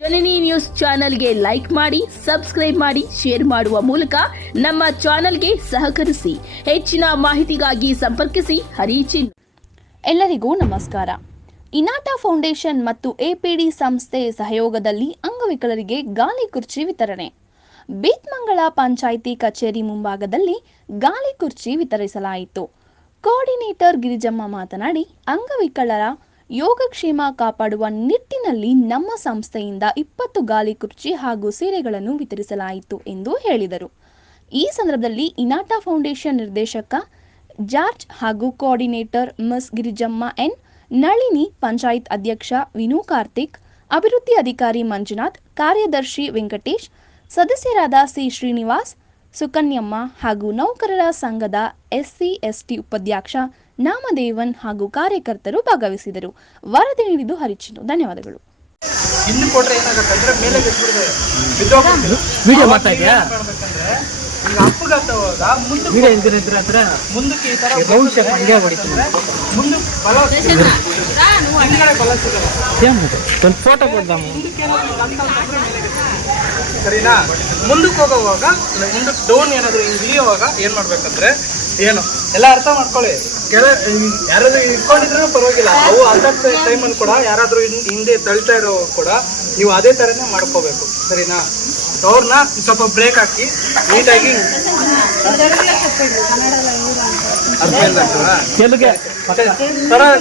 ಜನನಿ news ಚಾನೆಲ್ಗೆ like ಮಾಡಿ, subscribe ಮಾಡಿ, ಶೇರ್ ಮಾಡುವ ಮೂಲಕ ನಮ್ಮ ಚಾನೆಲ್ಗೆ ಸಹಕರಿಸಿ. ಹೆಚ್ಚಿನ ಮಾಹಿತಿಗಾಗಿ ಸಂಪರ್ಕಿಸಿ ಹರಿಚಿನ್. ಎಲ್ಲರಿಗೂ ನಮಸ್ಕಾರ. ಇನಾಟಾ ಫೌಂಡೇಶನ್ ಮತ್ತು ಎಪಿಡಿ ಸಂಸ್ಥೆ ಸಹಯೋಗದಲ್ಲಿ ಅಂಗವಿಕಲರಿಗೆ ಗಾಲಿ ಕುರ್ಚಿ ವಿತರಣೆ. ಬೇತ್ಮಂಗಲ ಪಂಚಾಯಿತಿ ಕಚೇರಿ ಮುಂಭಾಗದಲ್ಲಿ ಗಾಲಿ ಕುರ್ಚಿ ವಿತರಿಸಲಾಯಿತು. ಕೋಆರ್ಡಿನೇಟರ್ ಗಿರಿಜಮ್ಮ ಮಾತನಾಡಿ, ಅಂಗವಿಕಲರ ಯೋಗಕ್ಷೇಮ ಕಾಪಾಡುವ ನಿಟ್ಟಿನಲ್ಲಿ ನಮ್ಮ ಸಂಸ್ಥೆಯಿಂದ 20 ಗಾಲಿ ಕುರ್ಚಿ ಹಾಗೂ ಸೀರೆಗಳನ್ನು ವಿತರಿಸಲಾಯಿತು ಎಂದು ಹೇಳಿದರು. ಈ ಸಂದರ್ಭದಲ್ಲಿ ಇನಾಟಾ ಫೌಂಡೇಶನ್ ನಿರ್ದೇಶಕ ಜಾರ್ಜ್ ಹಾಗೂ coordinator miss Girijamma N, Nalini, panchayat ಅಧ್ಯಕ್ಷ ವಿನು ಕಾರ್ತಿಕ್, ಅಭಿವೃದ್ಧಿ ಅಧಿಕಾರಿ ಮಂಜುನಾಥ್, ಕಾರ್ಯದರ್ಶಿ ವೆಂಕಟೇಶ್, ಸದಸ್ಯರಾದ ಸಿ ಶ್ರೀನಿವಾಸ್, ಸುಕನ್ಯಮ್ಮ ಹಾಗೂ ನೌಕರರ ಸಂಘದ ಎಸ್ಸಿ ಎಸ್ಟಿ ಉಪಾಧ್ಯಕ್ಷ ನಾಮದೇವನ್ ಹಾಗೂ ಕಾರ್ಯಕರ್ತರು ಭಾಗವಹಿಸಿದರು. ವರದಿ ನೀಡಿದ್ದು ಹರಿಚಿನ್. ಧನ್ಯವಾದಗಳು. ಇನ್ನು ಕೊಟ್ರೆ ಏನಾಗುತ್ತೆ ಮೇಲೆ ವಿಡಿಯೋ ಮಾಡ್ತಾ ಇದೆಯಾ? ಈಗ ಅಪ್ಪಗಾಗ್ತಾವಾಗ ಮುಂದಕ್ಕೆ ಈ ತರ ಮುಂದಕ್ಕೆ ಬಲ ಒಂದು ಫೋಟೋ ಕೊಡ್ದಾಮ ಸರಿನಾ? ಮುಂದಕ್ಕೆ ಹೋಗೋವಾಗ ಮುಂದಕ್ಕೆ ಡೌನ್ ಏನಾದರೂ ಇಳಿಯುವಾಗ ಏನು ಮಾಡ್ಬೇಕಂದ್ರೆ ಏನು ಎಲ್ಲ ಅರ್ಥ ಮಾಡ್ಕೊಳ್ಳಿ. ಯಾರಾದ್ರೂ ಇಟ್ಕೊಂಡಿದ್ರು ಪರವಾಗಿಲ್ಲ, ಅವು ಅಂತ ಟೈಮಲ್ಲಿ ಕೂಡ ಯಾರಾದರೂ ಹಿಂದೆ ತಳ್ತಾ ಇರೋ ಕೂಡ ನೀವು ಅದೇ ಥರನೇ ಮಾಡ್ಕೋಬೇಕು. ಸರಿನಾ? ಅವ್ರನ್ನ ಸ್ವಲ್ಪ ಬ್ರೇಕ್ ಹಾಕಿ ನೀಟಾಗಿ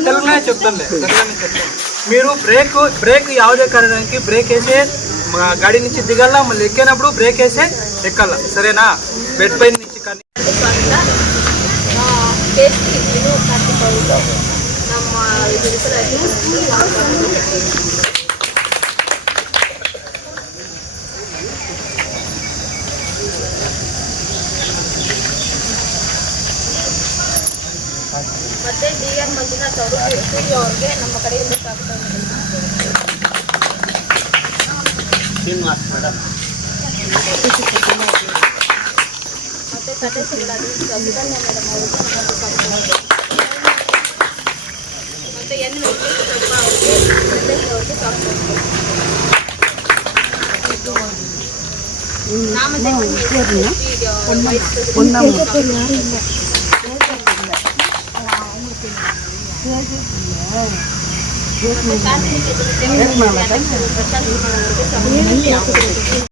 తెలంగాణ చెప్తానులే. మీరు బ్రేక్ ಯಾವುದೇ కారణానికి బ్రేక్ వేసే గాడి నుంచి దిగాల, మళ్ళీ ఎక్కినప్పుడు బ్రేక్ వేసే ఎక్కాల. సరేనా? బెడ్ పైన నుంచి కానీ ಮತ್ತೆ ಡಿ.ಆರ್. ಮಂಜುನಾಥ್ ಅವರು ಎಸ್.ಪಿ.ಡಿ. ಅವರಿಗೆ ನಮ್ಮ ಕಡೆಯಿಂದ ಸ್ವಾಗತ. ಮತ್ತೆ ಸದಸ್ಯರಾದ ಸುಕನ್ಯಾ ಮೇಡಮ್ ಅವರಿಗೆ ನಮ್ಮದು ಸ್ವಾಗತ. ಮತ್ತೆ ಎನ್ ವೆಂಕಟೇಶಪ್ಪ ಅವರಿಗೆ ಅವರಿಗೆ ಸ್ವಾಗತ. ನಾಮದೇವನ್